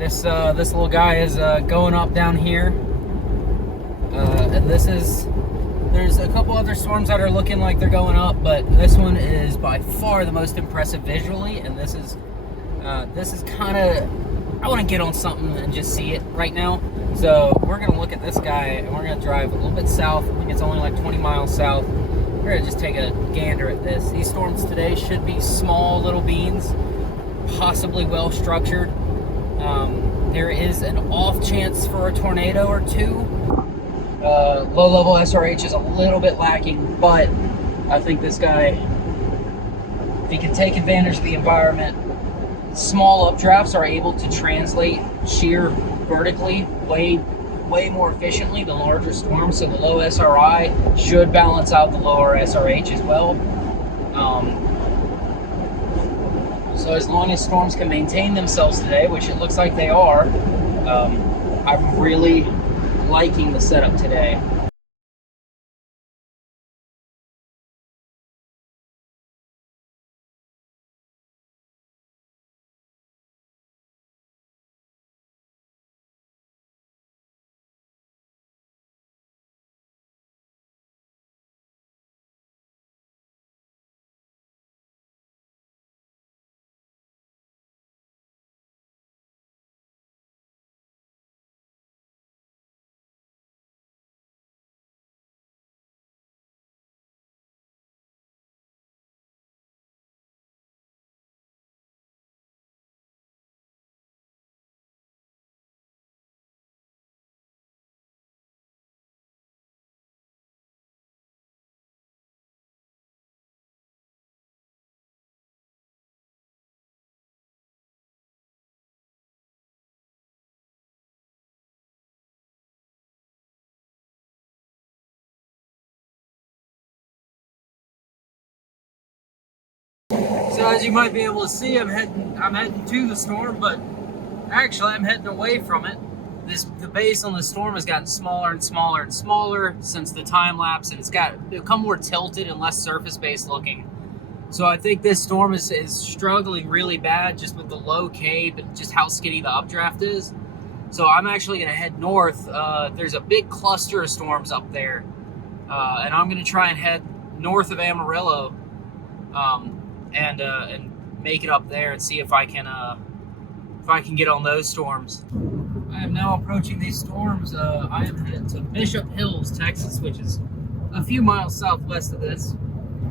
This little guy is going up down here, and there's a couple other storms that are looking like they're going up, but this one is by far the most impressive visually, and this is kind of, I want to get on something and just see it right now. So we're gonna look at this guy and we're gonna drive a little bit south. I think it's only like 20 miles south. We're gonna just take a gander at this. These storms today should be small little beans, possibly well structured. There is an off chance for a tornado or two. Low level SRH is a little bit lacking, but I think this guy, if he can take advantage of the environment, small updrafts are able to translate shear vertically way more efficiently than larger storms. So the low SRI should balance out the lower SRH as well. So as long as storms can maintain themselves today, which it looks like they are, I'm really liking the setup today. So as you might be able to see, I'm heading to the storm, but actually I'm heading away from it. The base on the storm has gotten smaller and smaller and smaller since the time lapse, and it's become more tilted and less surface based looking. So I think this storm is struggling really bad just with the low cape and just how skinny the updraft is. So I'm actually going to head north. There's a big cluster of storms up there, and I'm going to try and head north of Amarillo. And make it up there and see if I can get on those storms. I am now approaching these storms. I am headed to Bishop Hills, Texas, which is a few miles southwest of this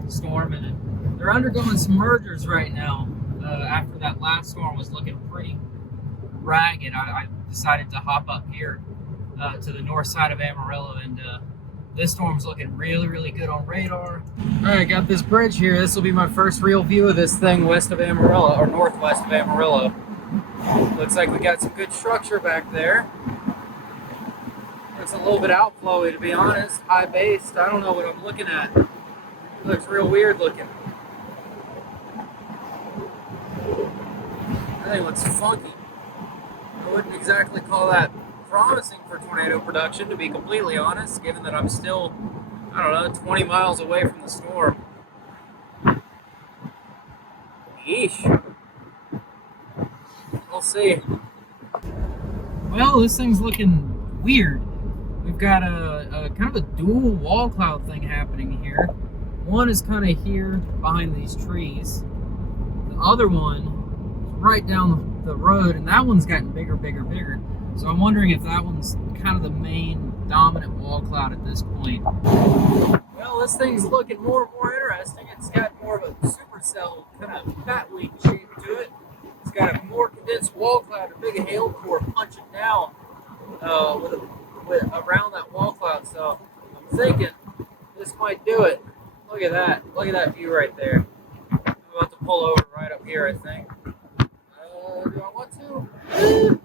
storm, and they're undergoing some mergers right now. After that last storm was looking pretty ragged, I decided to hop up here to the north side of Amarillo, and this storm's looking really, really good on radar. All right, got this bridge here. This will be my first real view of this thing west of Amarillo, or northwest of Amarillo. Looks like we got some good structure back there. Looks a little bit outflowy, to be honest. High based. I don't know what I'm looking at. Looks real weird looking. Everything looks funky. I wouldn't exactly call that promising for tornado production, to be completely honest, given that I'm still, I don't know, 20 miles away from the storm. Yeesh. We'll see. Well, this thing's looking weird. We've got a kind of a dual wall cloud thing happening here. One is kind of here behind these trees. The other one is right down the road, and that one's gotten bigger. So I'm wondering if that one's kind of the main dominant wall cloud at this point. Well, this thing's looking more and more interesting. It's got more of a supercell kind of bat wing shape to it. It's got a more condensed wall cloud, a big hail core punching down with around that wall cloud. So I'm thinking this might do it. Look at that. Look at that view right there. I'm about to pull over right up here, I think. Do I want to?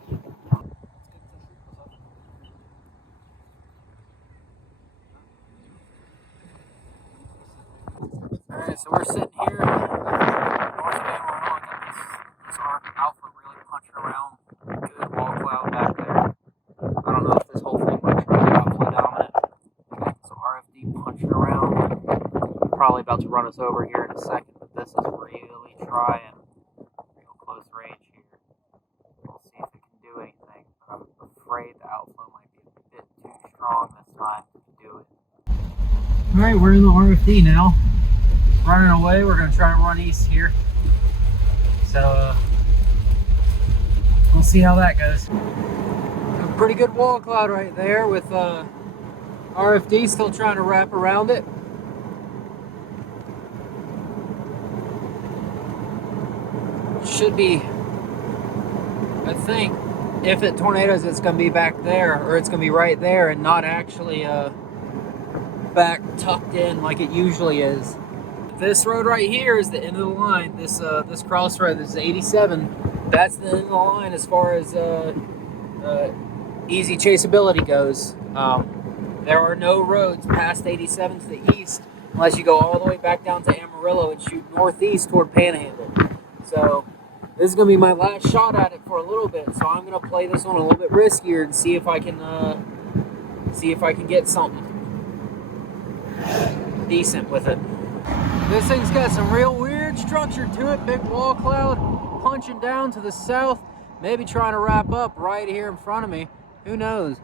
Alright, so we're sitting here north of Amarillo. This arc alpha really punching around. Good wall cloud back there. I don't know if this whole thing might be alpha dominant. So RFD punching around. Probably about to run us over here in a second, but this is really trying. Real close range here. We'll see if it can do wrong this time. Do it. Alright, we're in the RFD now. Running away, we're going to try and run east here. So, we'll see how that goes. A pretty good wall cloud right there with RFD still trying to wrap around it. Should be, I think, if it tornadoes, it's going to be back there, or it's going to be right there and not actually back tucked in like it usually is. This road right here is the end of the line. This crossroad, this is 87. That's the end of the line as far as easy chaseability goes. There are no roads past 87 to the east unless you go all the way back down to Amarillo and shoot northeast toward Panhandle. So this is going to be my last shot at it for a little bit. So I'm going to play this one a little bit riskier and see if I can get something decent with it. This thing's got some real weird structure to it. Big wall cloud punching down to the south. Maybe trying to wrap up right here in front of me. Who knows?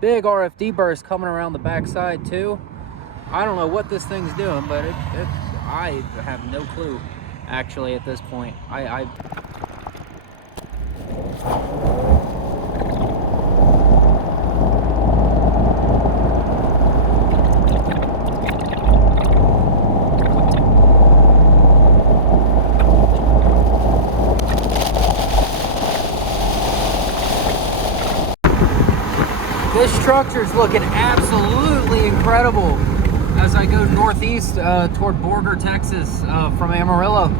Big RFD burst coming around the backside too. I don't know what this thing's doing, but I have no clue actually at this point. This structure's looking absolutely incredible as I go northeast toward Borger, Texas from Amarillo.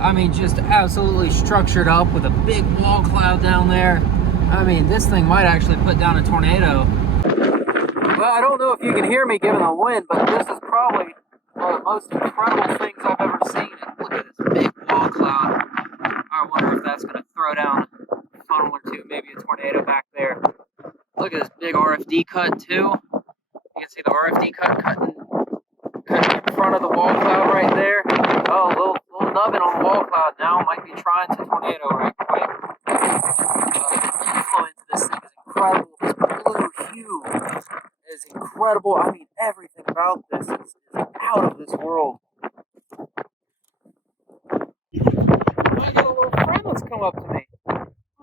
I mean, just absolutely structured up with a big wall cloud down there. I mean, this thing might actually put down a tornado. Well, I don't know if you can hear me given the wind, but this is probably one of the most incredible things I've ever seen. Look at this big wall cloud. I wonder if that's going to throw down a funnel or two, maybe a tornado back there. Look at this big RFD cut too. You can see the RFD cut cutting in front of the wall cloud right there. Oh, a little nubbin on the wall cloud now. Might be trying to tornado right quick. The influence of this thing is incredible. This blue hue is incredible. I mean, everything about this is out of this world. I got a little friend that's come up to me.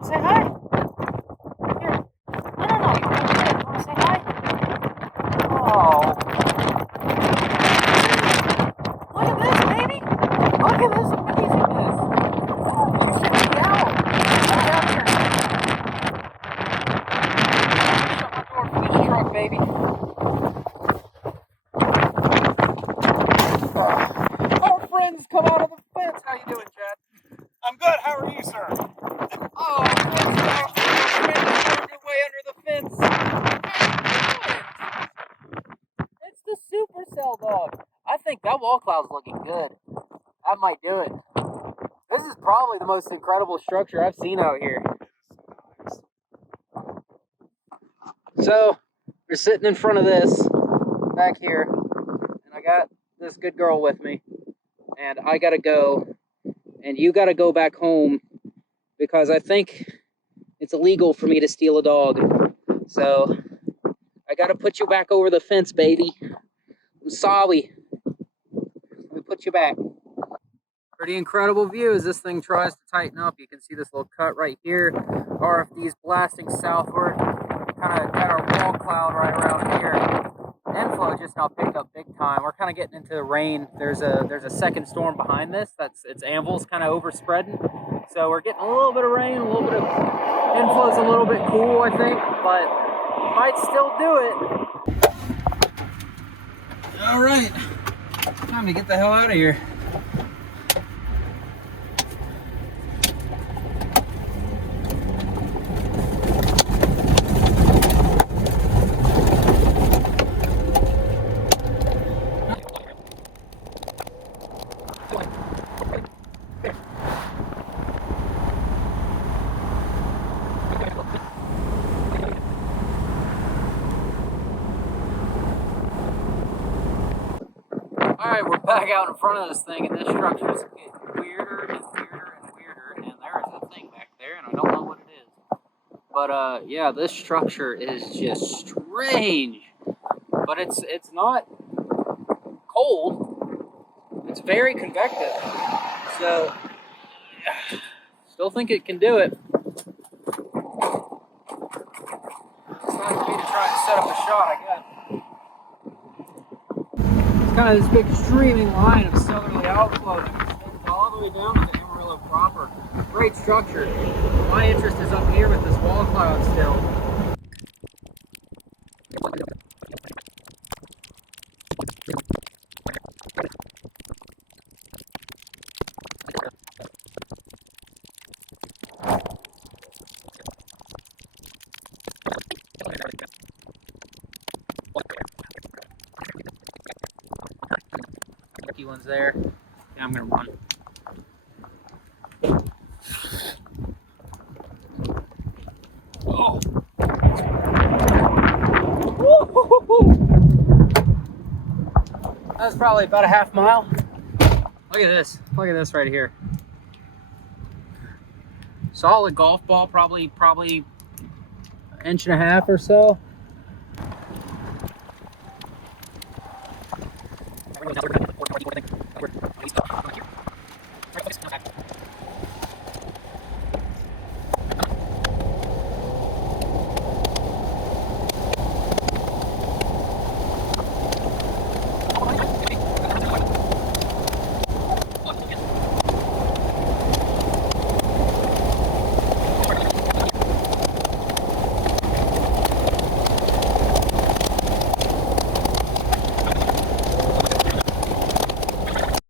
Say hi. Oh. Look at this, baby. Look at this amazingness. Oh, check me out. Look out here. Shut my door for this truck, baby. Our friends come out of the fence. How you doing, Chad? I'm good. How are you, sir? Oh, friends found your way under the fence. It's the Supercell dog. I think that wall cloud's looking good. That might do it. This is probably the most incredible structure I've seen out here. So, we're sitting in front of this back here, and I got this good girl with me, and I gotta go, and you gotta go back home because I think it's illegal for me to steal a dog. So, I gotta put you back over the fence, baby. I'm sorry. Let me put you back. Pretty incredible view as this thing tries to tighten up. You can see this little cut right here. RFD's blasting southward. Kind of got our wall cloud right around here. Inflow just now picked up big time. We're kind of getting into the rain. There's a second storm behind this. It's Anvil's kind of overspreading. So we're getting a little bit of rain, a little bit of inflow's a little bit cool, I think, but might still do it. All right, time to get the hell out of here. Alright, we're back out in front of this thing, and this structure's getting weirder and weirder and weirder, and there is a thing back there, and I don't know what it is. But, yeah, this structure is just strange. but it's not cold. It's very convective. So still think it can do it. It's time for me to try and set up a shot, I guess. It's kind of this big streaming line of southerly outflow that extends all the way down to the Amarillo proper. Great structure. My interest is up here with this wall cloud still. One's there. Yeah, I'm gonna run. Oh. That was probably about a half mile. Look at this. Look at this right here. Solid golf ball, probably an inch and a half or so.